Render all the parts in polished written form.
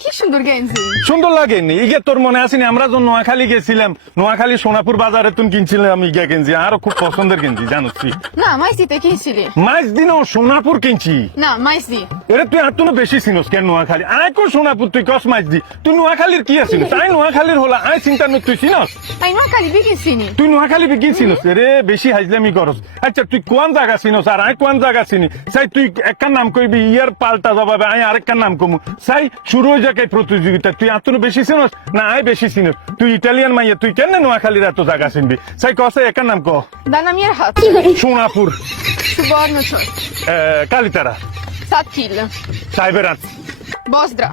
কি সুন্দর গেঞ্জি। সুন্দর লাগেনি ইগে তোর মনে আসেনি আমরা যখন নোয়াখালী গেছিলাম নোয়াখালী সোনাপুর বাজারে তুমি কিনছিলাম ইগে গেঞ্জি আরো খুব পছন্দের গেঞ্জি জানো তুই না মাইসিতে কিনছিলি। মাইজ দিনও সোনাপুর কিনছি না মাইসি। এরে তুই আর তো বেশি চিনস কেন নোয়াখালী আয় কো সোনাপুর তুই কস মাইজ দি তুই নোয়াখালীর কি আছিস আই নোয়াখালীর হলা আয় চিন্তা নো তুই চিনস আই নোয়াখালী বিকিছিনি। তুই নোয়াখালী বিকি চিনস রে বেশি হাজলামি করস আচ্ছা তুই কোন জায়গা চিনস আর আয় কোন জায়গা চিনি চাই তুই একটা নাম কইবি ইয়ার পাল্টা জবাবে আয় আরেকটা নাম কমু চাই শুরু হয়ে যাকে প্রতিযোগিতা তুই আর তোর বেশি চিনস না আয় বেশি চিনস তুই ইটালিয়ান মাইয়া তুই কেন নোয়াখালীর এত জায়গা চিনবি চাই কসে একটা নাম ক দানামিয়ার হাত। সোনাপুর সুবর্ণচর। কালিতারা সাতকিল। সাইবেরাত বসদ্রা।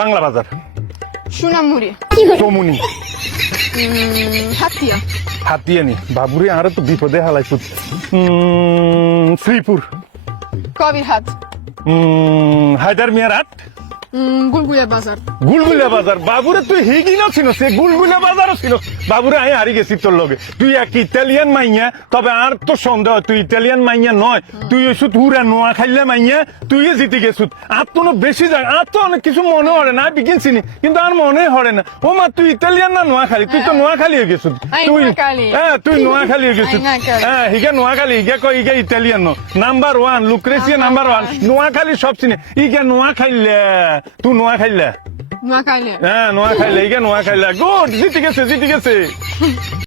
বাংলা বাজার সুনামুড়ি। চমুনি হাতিয়া। হাতিয়ানি বাবুরে আর তো বিপদে হালাইছুত শ্রীপুর কবির হাত। হায়দার মিয়ার হাট গুলগুলের বাজার। গুলগুলা বাজার বাবুরে তুই হিগি না ছিল সে গুলগুলা বাজারও ছিল বাবুরে আমি হারি গেছি তোর লগে তুই এক ইতালিয়ান মাইয়া তবে আর তো সন্দেহ তুই ইতালিয়ান মাইয়া নয় তুই এসু তুরা নোয়া খাইলে মাইয়া তুই জিতে গেছুত আর তো বেশি যায় আর তো অনেক কিছু মনে হরে না বিকিনছিনি কিন্তু আর মনে হরে না ও মা তুই ইতালিয়ান না নোয়াখালী তুই তো নোয়াখালী হয়ে গেছুত তুই হ্যাঁ তুই নোয়াখালী হয়ে গেছুত হ্যাঁ হিগা নোয়াখালী হিগা কই ইগা ইতালিয়ান নাম্বার 1 লুক্রেসিয়া নাম্বার 1 নোয়াখালী সব চিনে ইগা নোয়া খাইলে তুই নোয়া খাইলে নোয়াখালী। হ্যাঁ নোয়া খাইলে ইগা নোয়া খাইলে গুড জিতে গেছে